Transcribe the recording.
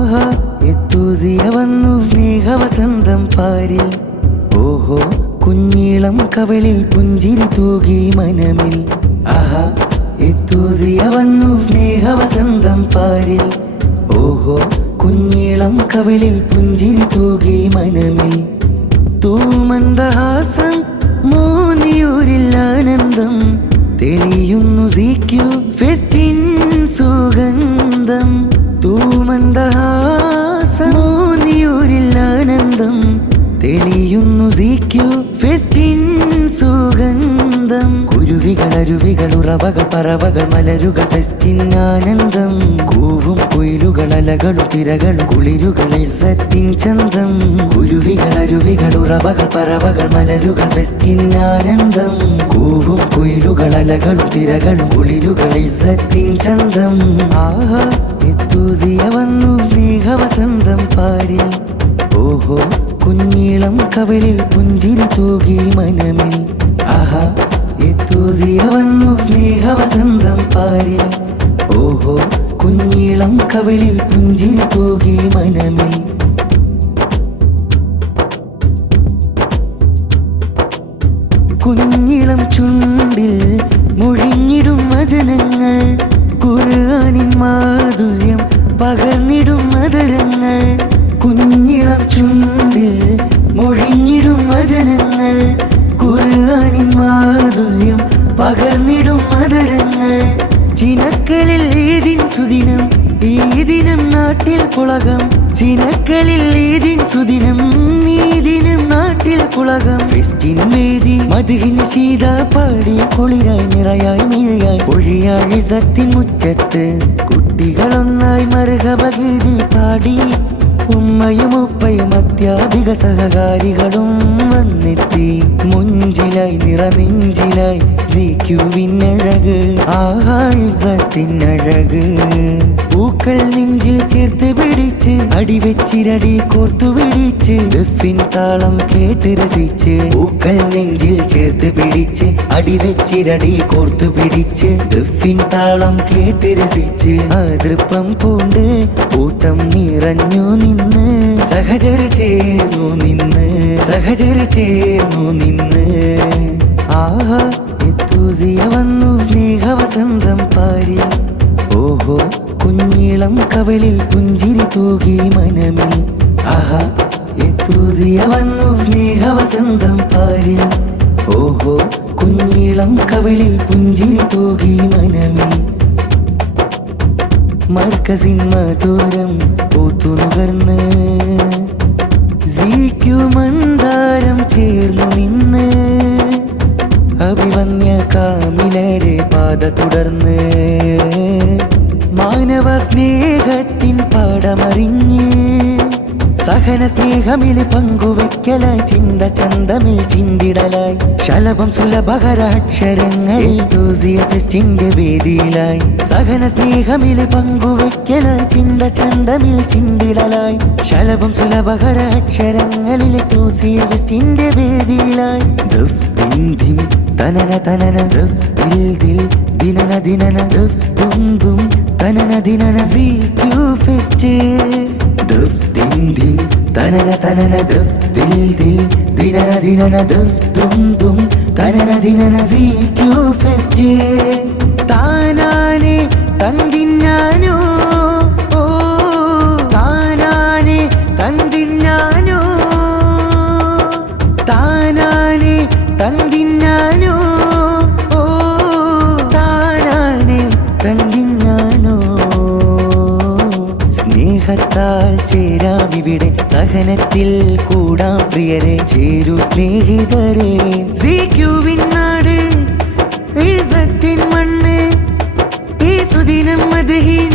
ആഹാ എത്തൂസിയ വന്നു സ്നേഹവസന്തം പാരിൽ. ഓഹോ കുഞ്ഞീളം കവളിൽ പുഞ്ചിരി തൂകി മനമിൽ. ആഹാ എത്തൂസിയ വന്നു സ്നേഹവസന്തം പാരിൽ. ഓഹോ കുഞ്ഞീളം കവളിൽ പുഞ്ചിരി തൂകി മനമിൽ. തൂമന്ദഹാസം മൂന്നിയൂരിൽ ആനന്ദം തെളിയുന്നു സിക്യു ഫെസ്റ്റിൻ സുഗന്ധം. തൂമന്ദഹാസം മൂന്നിയൂരിൽ ആനന്ദം തെളിയുന്നു സിക്യു ഫെസ്റ്റിൻ സുഗന്ധം. കുരുവികൾ അരുവികൾ ഉറവകൾ പറവകൾ മലരുകൾ ഫെസ്റ്റിൻ ആനന്ദം. കൂവും കുയിലുകൾ അലകളും തിരകളും കുളിരുകൾ ഇസ്സത്തിൻ ചന്തം. കുരുവികൾ അരുവികൾ ഉറവകൾ പറവകൾ മലരുകൾ ഫെസ്റ്റിൻ ആനന്ദം. കൂവും കുയിലുകൾ അലകളും തിരകളും കുളിരുകൾ ഇസ്സത്തിൻ ചന്തം. ആഹാ എത്തൂസിയ വന്നു സ്നേഹവസന്തം പാരിൽ. ഓഹോ കുഞ്ഞീളം കവളിൽ പുഞ്ചിരി തൂകി മനമിൽ. ആഹാ എത്തൂസിയ വന്നു സ്നേഹവസന്തം പാരിൽ. ഓഹോ കുഞ്ഞീളം കവളിൽ പുഞ്ചിരി തൂകി മനമിൽ. കുഞ്ഞിളം ചുണ്ടിൽ മുഴിഞ്ഞിടും വചനങ്ങൾ. ഖുർആനിൻ മാധുര്യം പകർന്നിടും മധുരങ്ങൾ. കുഞ്ഞിളം ചുണ്ടിൽ മൊഴിഞ്ഞിടും വചനങ്ങൾ. ഖുർആനിൻ മാധുര്യം പകർന്നിടും മധുരങ്ങൾ. ചിനക്കളിൽ ഈദിൻ സുദിനം ഈ ദിനം നാട്ടിൽ പുളകം. ചിനക്കളിൽ ഈദിൻ സുദിനം ഈ ദിനം നാട്ടിൽ പുളകം. ഫെസ്റ്റിൻ വേദി മധുഹിന് ശീത പാടി കുളിരായി നിറയായി മിഴയായി ഒഴിയായി സത്തിൻ മുറ്റത്ത് കുട്ടികളൊന്നായി മർഹബ ഗീതി പാടി. ഉമ്മയും ഉപ്പയും അധ്യാപിക സഹകാരികളും വന്നെത്തി. മുഞ്ചിലായി നിറനെഞ്ചിലായി സിക്യുവിനഴക്. ആഹാ ഇസ്സത്തിനഴക്. പൂക്കൾ നെഞ്ചിൽ ചേർത്ത് പിടിച്ച് അടിവെച്ചിരടി കോർത്തു പിടിച്ച് ദഫിൻ താളം കേട്ട് രസിച്ച്. പൂക്കൾ നെഞ്ചിൽ ചേർത്ത് പിടിച്ച് അടിവെച്ചിരടി കോർത്തു പിടിച്ച് ദഫിൻ താളം കേട്ട് രസിച്ച്. അതൃപ്പം പൂണ്ട് കൂട്ടം നിറഞ്ഞു നിന്ന് സഹചര ചേർന്നു നിന്ന് സഹചര ചേർന്നു നിന്ന്. ആഹാ എത്തൂസിയ വന്നു സ്നേഹവസന്തം പാരിൽ. ഓഹോ കുഞ്ഞീളം കവളിൽ പുഞ്ചിരി തൂകി മനമിൽ. ആഹാ എത്തൂസിയ വന്നു സ്നേഹവസന്തം പാരിൽ. ഓഹോ കുഞ്ഞീളം കവളിൽ പുഞ്ചിരി തൂകി മനമിൽ. മർക്കസിൻ മധുരം പൂത്തുനുകർന്ന് സിക്യു മന്ദാരം ചേർന്നു നിന്ന്. അഭിവന്യ കാമിലരെ പാത തുടർന്ന് മാനവ സ്നേഹത്തിൻ പാടമറിഞ്ഞ് സഹന സ്നേഹമിൽ പങ്കുവെക്കലായി ചിന്ത ചന്തമിൽ ചിന്തിടലായി ശലഭം സുലഭകര അക്ഷരങ്ങൾ ഫെസ്റ്റിന്റെ വേദിയിലായി. സഹന സ്നേഹമിൽ പങ്കുവെക്കലായി ചിന്ത ചന്തമിൽ ചിന്തിടലായി ശലഭം സുലഭകര അക്ഷരങ്ങളിൽ ഫെസ്റ്റിന്റെ വേദിയിലായി. തനന തനന ദിൽ ദിൽ ദിനന ദിനന ദും ദും തനന ദിനന സിക്യു ഫെസ്റ്റ്. തനന തനന ദിൽ ദിൽ ദിനന ദിനന ദും ദും തനന ദിനന സിക്യു ഫെസ്റ്റ്. താനാനെ തന്തിഞ്ഞാനോ ഓ താനാനെ തന്തിഞ്ഞാനോ താനാനെ തന്തിഞ്ഞാനോ ഓ താനാനെ തന്തിഞ്ഞാനോ. സ്നേഹത്താൽ ചേരാമിവിടെ സഹനത്തിൽ കൂടാം പ്രിയരെ. ചേരൂ സ്നേഹിതരെ. സിക്യുവിൻ നാട് ഇസ്സത്തിൻ മണ്ണ് ഈ സുദിനം മദ്ഹിൻ